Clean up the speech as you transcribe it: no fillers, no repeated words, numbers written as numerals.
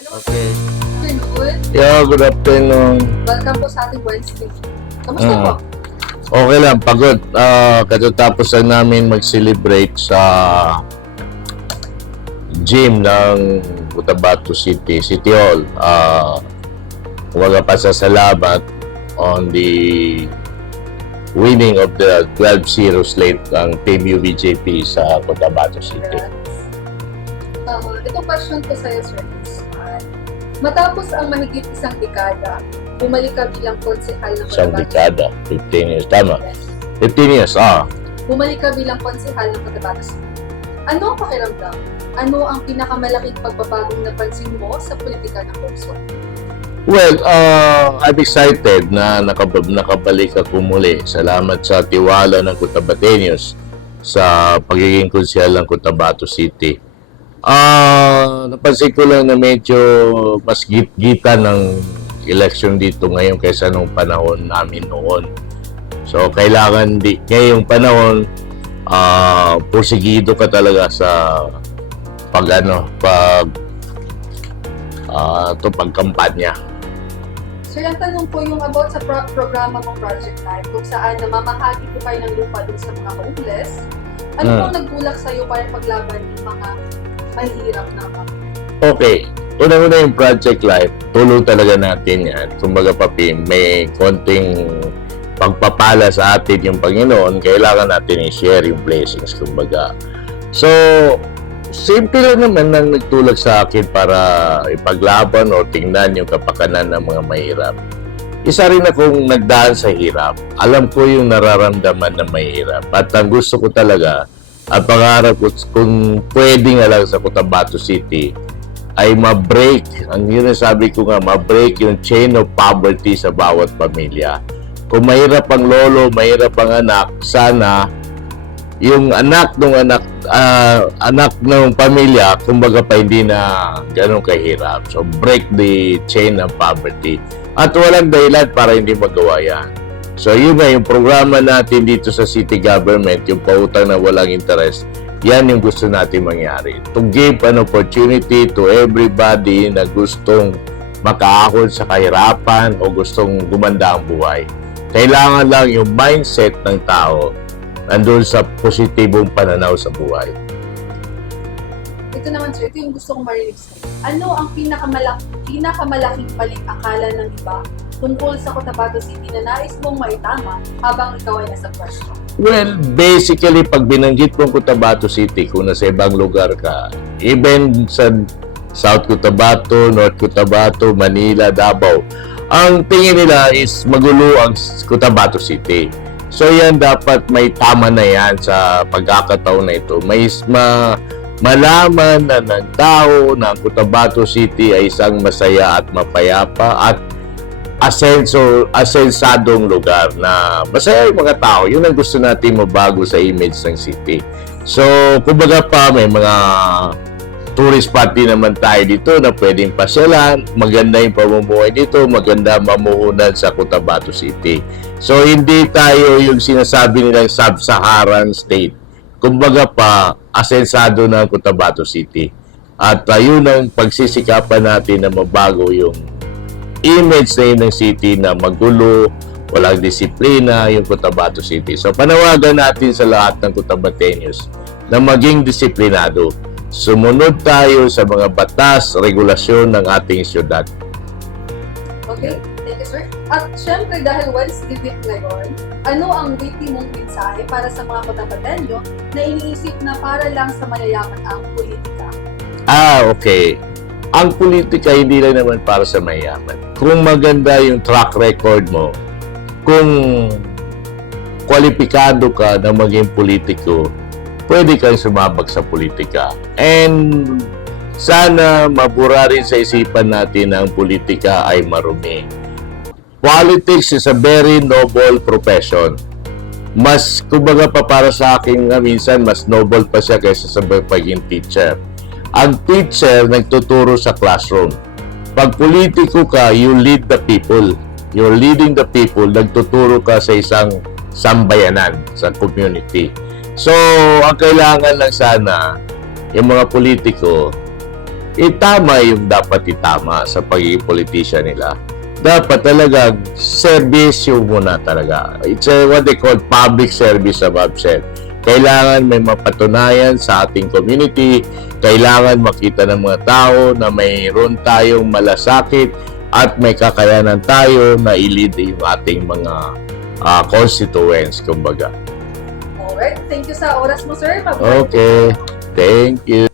Okay. Afternoon. Yeah, good afternoon. Welcome po sa ating Wednesday. Kamusta po? Okay lang, pagod. Katatapos lang namin mag-celebrate sa gym ng Cotabato City Hall. Huwag pasasalamat on the winning of the 12-0 slate ng Team UBJP sa Cotabato City. Itong question ko sa iyo, sir, is, matapos ang mahigit isang dekada, bumalik ka bilang konsehal ng Isang Cotabato. dekada, 15 years. Tama. Yes. 15 years, Bumalik ka bilang konsehal ng Cotabato City. Ano ang pakiramdam? Ano ang pinakamalaking pagbabagong napansin mo sa politika ng Lungsod? Well, I'm excited na nakabalik ako muli. Salamat sa tiwala ng Cotabateños sa pagiging konsyal ng Cotabato City. Napansin ko lang na medyo mas git-gitan ng election dito ngayon kaysa nung panahon namin noon. So, kailangan ngayong panahon, porsigido ka talaga sa pagkampanya. Sir, ang tanong po yung about sa programa mong Project Life, kung saan namamahagi po kayo ng lupa dun sa mga homeless. Ano pong nagtulak sa'yo para paglaban yung mga mahihirap na mga? Okay. Una-una yung Project Life, tulong talaga natin yan. Kumbaga papi, may konting pagpapala sa atin yung Panginoon, kailangan natin i-share yung blessings, kumbaga. So, simple lang naman nang nagtulak sa akin para ipaglaban o tingnan yung kapakanan ng mga mahirap. Isa rin akong nagdaan sa hirap. Alam ko yung nararamdaman ng mahirap. At ang gusto ko talaga, at pangarap ko kung pwede nga lang sa Cotabato City, ay ma-break, ang yun sabi ko nga, ma-break yung chain of poverty sa bawat pamilya. Kung mahirap ang lolo, mahirap ang anak, sana yung anak ng pamilya, kumbaga pa hindi na ganun kahirap. So, break the chain of poverty. At walang dahilan para hindi magawa yan. So, yun nga, yung programa natin dito sa city government, yung pautang na walang interest, yan yung gusto natin mangyari. To give an opportunity to everybody na gustong makaahon sa kahirapan o gustong gumanda ang buhay. Kailangan lang yung mindset ng tao nandun sa positibong pananaw sa buhay. Ito naman, sir, ito yung gusto kong marinig sa'yo. Ano ang pinakamalaking paling-akala ng iba tungkol sa Cotabato City na nais mong maitama habang ikaw ay nasa pwesto? Well, basically, pag binanggit mong Cotabato City, kung nasa ibang lugar ka, even sa South Cotabato, North Cotabato, Manila, Davao, ang tingin nila is magulo ang Cotabato City. So yan, dapat may tama na yan sa pagkakataon na ito. May malaman na ng tao na ang Cotabato City ay isang masaya at mapayapa at asensadong lugar na masaya yung mga tao. Yun ang gusto natin mabago sa image ng city. So, kumbaga pa, may mga tourist spot din naman tayo dito na pwedeng pasyalan. Maganda yung pamumuhay dito, maganda mamuhunan sa Cotabato City. So, hindi tayo yung sinasabi nilang sub-Saharan state. Kumbaga pa, asensado ng Cotabato City. At yun ang pagsisikapan natin na mabago yung image na yun ng city na magulo, walang disiplina, yung Cotabato City. So, panawagan natin sa lahat ng Cotabateños na maging disiplinado. Sumunod tayo sa mga batas, regulasyon ng ating syudad. Okay, thank you, sir. At syempre, dahil Wednesday week ngayon, ano ang witty mong mensahe para sa mga Cotabateño na iniisip na para lang sa mayayaman ang politika? Okay. Ang politika hindi lang naman para sa mayaman. Kung maganda yung track record mo, kung kwalipikado ka na maging politiko, pwede kang sumabak sa politika. And sana mabura rin sa isipan natin na ang politika ay marumi. Politics is a very noble profession. Mas, kumbaga pa para sa akin minsan, mas noble pa siya kaysa sa pagiging teacher. Ang teacher nagtuturo sa classroom. Pag politiko ka, you lead the people. You're leading the people, nagtuturo ka sa isang sambayanan, sa community. So, ang kailangan lang sana, yung mga politiko, itama yung dapat itama sa pagiging politician nila. Dapat talagang servisyo muna talaga. It's what they call public service above self. Kailangan may mapatunayan sa ating community, kailangan makita ng mga tao na mayroon tayong malasakit at may kakayanan tayo na i-lead yung ating mga constituents, kumbaga. Alright, thank you sa oras mo, sir. Okay, thank you.